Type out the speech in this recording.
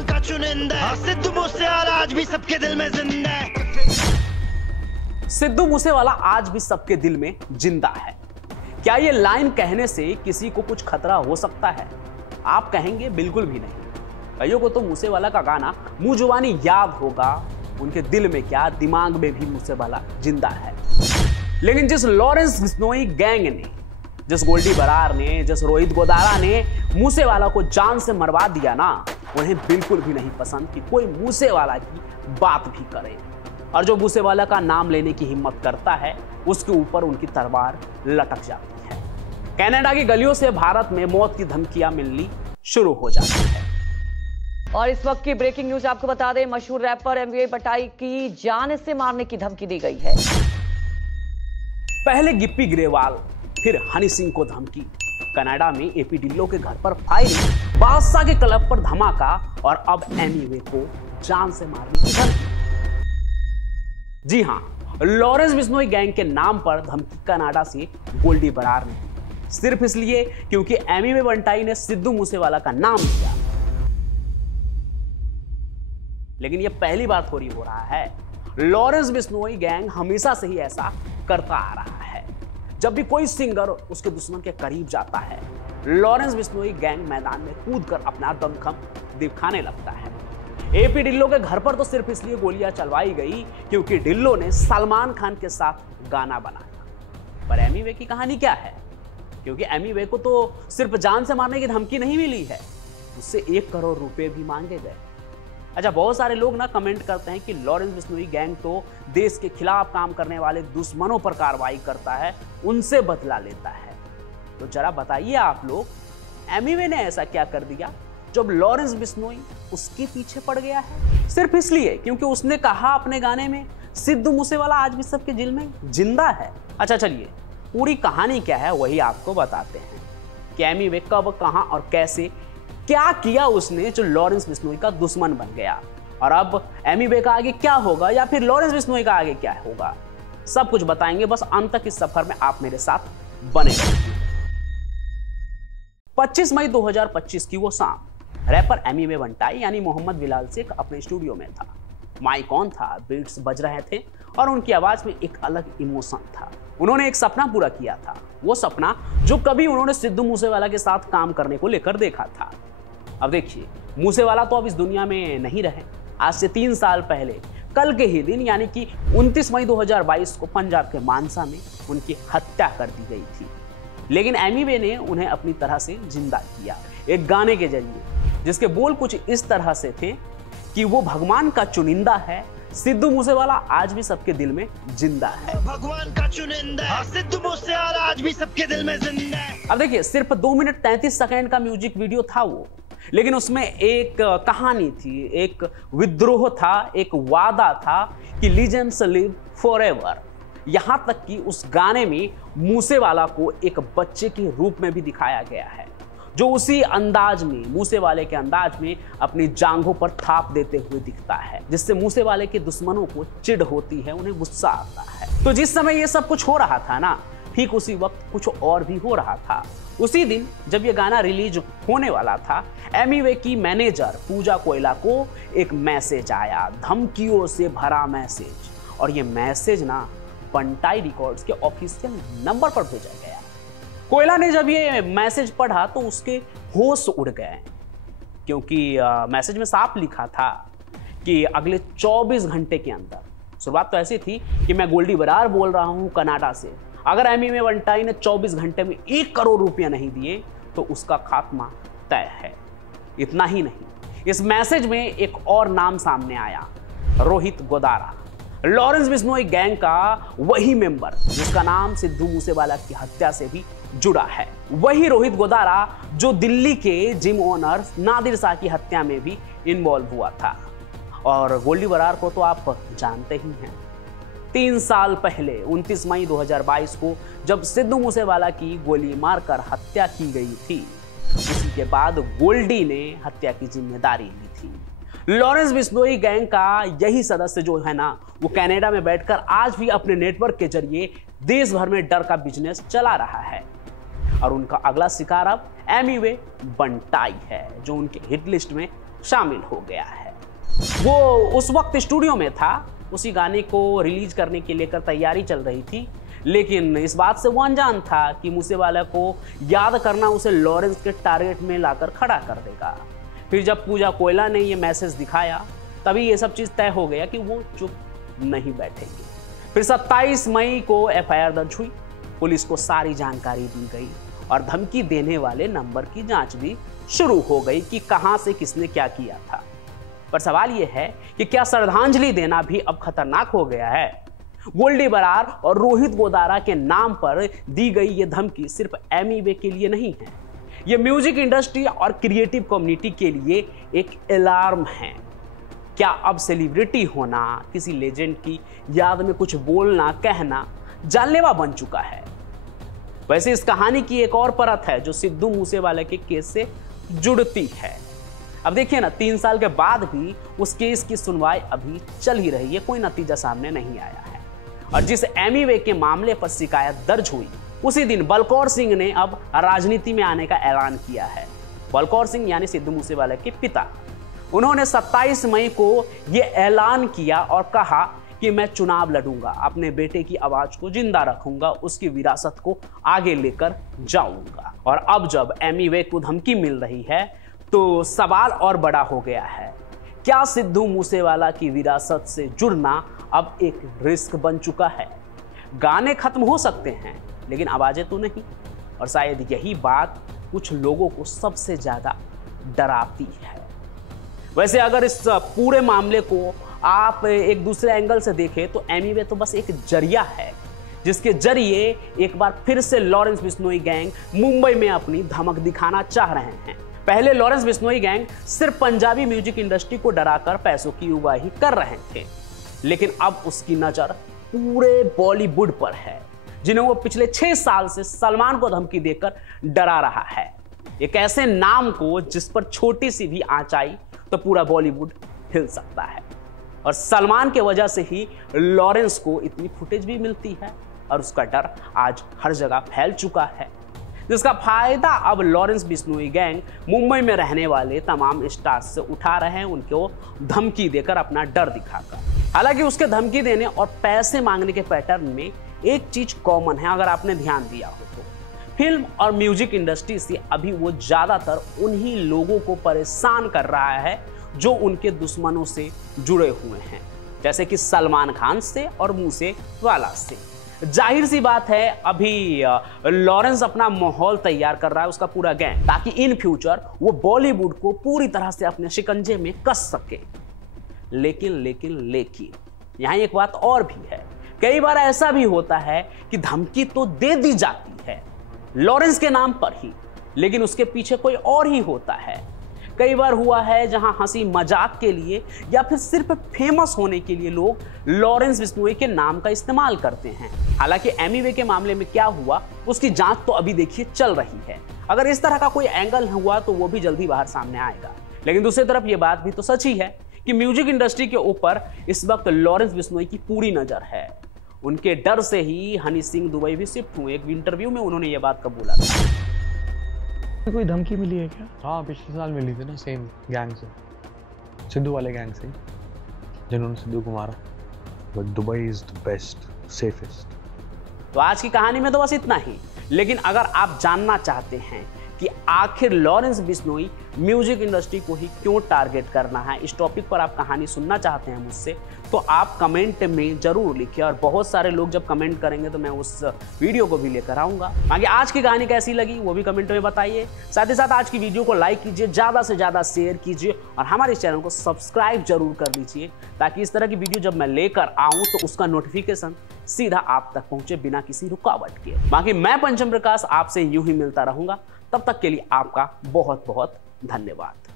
भगवान का चुनिंदा, सिद्धू मूसेवाला आज भी सबके दिल में जिंदा है। सिद्धू मूसेवाला आज भी सबके दिल में जिंदा है। क्या ये लाइन कहने से किसी को कुछ खतरा हो सकता है? आप कहेंगे बिल्कुल भी नहीं। कईयों को तो मूसेवाला का गाना मुंह जुबानी याद होगा, उनके दिल में क्या दिमाग में भी मूसेवाला जिंदा है। लेकिन जिस लॉरेंस बिश्नोई गैंग ने, जिस गोल्डी बरार ने, जिस रोहित गोदारा ने मूसेवाला को जान से मरवा दिया ना, उन्हें बिल्कुल भी नहीं पसंद कि कोई मूसेवाला की बात भी करे। और जो मूसेवाला का नाम लेने की हिम्मत करता है, उसके ऊपर उनकी तलवार लटक जाती है। कनाडा की गलियों से भारत में मौत की धमकियां मिलनी शुरू हो जाती है। और इस वक्त की ब्रेकिंग न्यूज आपको बता दें, मशहूर रैपर एमवी बंटाई की जान से मारने की धमकी दी गई है। पहले गिप्पी ग्रेवाल, फिर हनी सिंह को धमकी। कनाडा में एपी ढिल्लों के घर पर फायरिंग, बादशाह के क्लब पर धमाका और अब एमिवे को जान से मारने की धमकी। जी हां, लॉरेंस बिश्नोई गैंग के नाम पर धमकी कनाडा से गोल्डी बरार ने, सिर्फ इसलिए क्योंकि एमिवे बंटाई ने सिद्धू मूसेवाला का नाम लिया। लेकिन यह पहली बार थोड़ी हो रहा है। लॉरेंस बिश्नोई गैंग हमेशा से ही ऐसा करता आ रहा है। जब भी कोई सिंगर उसके दुश्मन के करीब जाता है, लॉरेंस बिश्नोई गैंग मैदान में कूदकर अपना दमखम दिखाने लगता है। एपी ढिल्लों के घर पर तो सिर्फ इसलिए गोलियां चलवाई गई क्योंकि ढिल्लों ने सलमान खान के साथ गाना बनाया। पर एमिवे की कहानी क्या है? क्योंकि एमिवे को तो सिर्फ जान से मारने की धमकी नहीं मिली है, उससे 1 करोड़ रुपए भी मांगे गए। अच्छा, बहुत सारे लोग ना कमेंट करते हैं कि लॉरेंस बिश्नोई गैंग तो देश के खिलाफ काम करने वाले दुश्मनों पर कार्रवाई करता है, उनसे बदला लेता है। तो जरा बताइए आप लोग, एमिवे ने ऐसा क्या कर दिया जब लॉरेंस बिश्नोई उसके पीछे पड़ गया है? सिर्फ इसलिए क्योंकि उसने कहा अपने गाने में सिद्धू मूसेवाला आज भी सबके दिल में जिंदा है। अच्छा चलिए, पूरी कहानी क्या है वही आपको बताते हैं कि एमिवे कब, कहां और कैसे क्या किया उसने जो लॉरेंस बिश्नोई का दुश्मन बन गया, और अब एमिवे का आगे क्या होगा या फिर लॉरेंस बिश्नोई का आगे क्या होगा, सब कुछ बताएंगे। बस अंत तक इस सफर में आप मेरे साथ बने रहिए। 25 मई 2025 की वो शाम, रैपर एमिवे बंटाई यानी मोहम्मद बिलाल शेख अपने स्टूडियो में था। माइक ऑन था, बीट्स बज रहे थे और उनकी आवाज में एक अलग इमोशन था। उन्होंने एक सपना पूरा किया था, वो सपना जो कभी उन्होंने सिद्धू मूसेवाला के साथ काम करने को लेकर देखा था। अब देखिए, मूसेवाला तो अब इस दुनिया में नहीं रहे। आज से 3 साल पहले कल के ही दिन यानी कि 29 मई 2022 को पंजाब के मानसा में उनकी हत्या कर दी गई थी। लेकिन एमिवे ने उन्हें अपनी तरह से जिंदा किया, एक गाने के जरिए, जिसके बोल कुछ इस तरह से थे कि वो भगवान का चुनिंदा है, सिद्धू मूसेवाला आज भी सबके दिल में जिंदा है। भगवान का चुनिंदा, सिद्धू मूसेवाला आज भी सबके दिल में जिंदा है। अब देखिए, सिर्फ 2 मिनट 33 सेकंड का म्यूजिक वीडियो था वो, लेकिन उसमें एक कहानी थी, एक विद्रोह था, एक वादा था कि लीजेंड्स लिव फॉरएवर। यहां तक कि उस गाने में मूसेवाला को एक बच्चे के रूप में भी दिखाया गया है, जो उसी अंदाज में, मूसेवाले के अंदाज में अपनी जांघों पर थाप देते हुए दिखता है, जिससे मूसेवाले के दुश्मनों को चिढ़ होती है, उन्हें गुस्सा आता है। तो जिस समय ये सब कुछ हो रहा था ना, ठीक उसी वक्त कुछ और भी हो रहा था। उसी दिन जब ये गाना रिलीज होने वाला था, एमिवे की मैनेजर पूजा कोयला को एक मैसेज आया, धमकियों से भरा मैसेज। और ये मैसेज ना बंटाई रिकॉर्ड्स के ऑफिशियल नंबर पर भेजा गया। कोयला ने जब ये मैसेज पढ़ा तो उसके होश उड़ गए, क्योंकि मैसेज में साफ लिखा था कि अगले 24 घंटे के अंदर, शुरुआत तो ऐसी थी कि मैं गोल्डी बरार बोल रहा हूं कनाडा से, अगर एमिवे बंटाई ने 24 घंटे में 1 करोड़ रुपया नहीं दिए तो उसका खात्मा तय है। इतना ही नहीं, इस मैसेज में एक और नाम सामने आया, रोहित गोदारा, लॉरेंस बिश्नोई गैंग का वही मेंबर जिसका नाम सिद्धू मूसेवाला की हत्या से भी जुड़ा है। वही रोहित गोदारा जो दिल्ली के जिम ओनर नादिर शाह की हत्या में भी इन्वॉल्व हुआ था। और गोल्डी बरार को तो आप जानते ही हैं। 3 साल पहले 29 मई 2022 को जब सिद्धू मूसेवाला की गोली मारकर हत्या की गई थी, उसी के बाद गोल्डी ने हत्या की जिम्मेदारी ली थी। लॉरेंस बिश्नोई गैंग का यही सदस्य जो है ना, वो कनाडा में बैठकर आज भी अपने नेटवर्क के जरिए देश भर में डर का बिजनेस चला रहा है। और उनका अगला शिकार अब एमिवे बंटाई है, जो उनके हिट लिस्ट में शामिल हो गया है। वो उस वक्त स्टूडियो में था, उसी गाने को रिलीज करने के लेकर तैयारी चल रही थी, लेकिन इस बात से वो अनजान था कि मूसेवाला को याद करना उसे लॉरेंस के टारगेट में लाकर खड़ा कर देगा। फिर जब पूजा कोयला ने ये मैसेज दिखाया, तभी ये सब चीज़ तय हो गया कि वो चुप नहीं बैठेंगे। फिर 27 मई को एफआईआर दर्ज हुई, पुलिस को सारी जानकारी दी गई और धमकी देने वाले नंबर की जांच भी शुरू हो गई कि कहां से किसने क्या किया था। पर सवाल यह है कि क्या श्रद्धांजलि देना भी अब खतरनाक हो गया है? गोल्डी बरार और रोहित गोदारा के नाम पर दी गई ये धमकी सिर्फ एमिवे के लिए नहीं है, ये म्यूजिक इंडस्ट्री और क्रिएटिव कम्युनिटी के लिए एक अलार्म है। क्या अब सेलिब्रिटी होना, किसी लेजेंड की याद में कुछ बोलना, कहना जानलेवा बन चुका है? वैसे इस कहानी की एक और परत है जो सिद्धू मूसेवाला के केस से जुड़ती है। अब देखिए ना, 3 साल के बाद भी उस केस की सुनवाई अभी चल ही रही है, कोई नतीजा सामने नहीं आया है। और जिस एमिवे के मामले पर शिकायत दर्ज हुई, उसी दिन बलकौर सिंह ने अब राजनीति में आने का ऐलान किया है। बलकौर सिंह यानी सिद्धू मूसेवाला के पिता, उन्होंने 27 मई को यह ऐलान किया और कहा कि मैं चुनाव लड़ूंगा, अपने बेटे की आवाज को जिंदा रखूंगा, उसकी विरासत को आगे लेकर जाऊंगा। और अब जब एमिवे को धमकी मिल रही है तो सवाल और बड़ा हो गया है, क्या सिद्धू मूसेवाला की विरासत से जुड़ना अब एक रिस्क बन चुका है? गाने खत्म हो सकते हैं लेकिन आवाजें तो नहीं, और शायद यही बात कुछ लोगों को सबसे ज्यादा डराती है। वैसे अगर इस पूरे मामले को आप एक दूसरे एंगल से देखें तो एमिवे तो बस एक जरिया है, जिसके जरिए एक बार फिर से लॉरेंस बिश्नोई गैंग मुंबई में अपनी धमक दिखाना चाह रहे हैं। पहले लॉरेंस बिश्नोई गैंग सिर्फ पंजाबी म्यूजिक इंडस्ट्री को डराकर पैसों की उगाही कर रहे थे, लेकिन अब उसकी नजर पूरे बॉलीवुड पर है, जिन्हें वो पिछले 6 साल से सलमान को धमकी देकर डरा रहा है। एक ऐसे नाम को जिस पर छोटी सी भी आंच आई तो पूरा बॉलीवुड हिल सकता है। और सलमान के वजह से ही लॉरेंस को इतनी फुटेज भी मिलती है और उसका डर आज हर जगह फैल चुका है, जिसका फायदा अब लॉरेंस बिश्नोई गैंग मुंबई में रहने वाले तमाम स्टार्स से उठा रहे हैं, उनको धमकी देकर, अपना डर दिखाकर। हालांकि उसके धमकी देने और पैसे मांगने के पैटर्न में एक चीज कॉमन है, अगर आपने ध्यान दिया हो तो फिल्म और म्यूजिक इंडस्ट्री से अभी वो ज्यादातर उन्हीं लोगों को परेशान कर रहा है जो उनके दुश्मनों से जुड़े हुए हैं, जैसे कि सलमान खान से और मूसेवाला से। जाहिर सी बात है, अभी लॉरेंस अपना माहौल तैयार कर रहा है, उसका पूरा गैंग, ताकि इन फ्यूचर वो बॉलीवुड को पूरी तरह से अपने शिकंजे में कस सके। लेकिन यहाँ एक बात और भी है, कई बार ऐसा भी होता है कि धमकी तो दे दी जाती है लॉरेंस के नाम पर ही, लेकिन उसके पीछे कोई और ही होता है। कई बार हुआ है जहां हंसी मजाक के लिए या फिर सिर्फ फेमस होने के लिए लोग लॉरेंस बिश्नोई के नाम का इस्तेमाल करते हैं। हालांकि एमिवे के मामले में क्या हुआ उसकी जांच तो अभी देखिए चल रही है। अगर इस तरह का कोई एंगल हुआ तो वो भी जल्दी बाहर सामने आएगा। लेकिन दूसरी तरफ ये बात भी तो सच ही है कि म्यूजिक इंडस्ट्री के ऊपर इस वक्त लॉरेंस बिश्नोई की पूरी नजर है। उनके डर से ही हनी सिंह दुबई भी शिफ्ट हुए। एक इंटरव्यू में उन्होंने ये बात कबूला था। कोई धमकी मिली है क्या? हाँ, पिछले साल मिली थी ना, सेम गैंग से, सिद्धू वाले गैंग से, जिन्होंने सिद्धू को मारा। But Dubai is the best, safest. तो आज की कहानी में तो बस इतना ही, लेकिन अगर आप जानना चाहते हैं कि आखिर लॉरेंस बिश्नोई म्यूजिक इंडस्ट्री को ही क्यों टारगेट करना है, इस टॉपिक पर आप कहानी सुनना चाहते हैं मुझसे, तो आप कमेंट में जरूर लिखिए। और बहुत सारे लोग जब कमेंट करेंगे तो मैं उस वीडियो को भी लेकर आऊंगा। आगे आज की कहानी कैसी लगी वो भी कमेंट में बताइए। साथ ही साथ आज की वीडियो को लाइक कीजिए, ज़्यादा से ज़्यादा शेयर कीजिए और हमारे चैनल को सब्सक्राइब जरूर कर लीजिए, ताकि इस तरह की वीडियो जब मैं लेकर आऊँ तो उसका नोटिफिकेशन सीधा आप तक पहुँचे बिना किसी रुकावट के। बाकी मैं पंचम प्रकाश आपसे यूं ही मिलता रहूंगा। तब तक के लिए आपका बहुत बहुत धन्यवाद।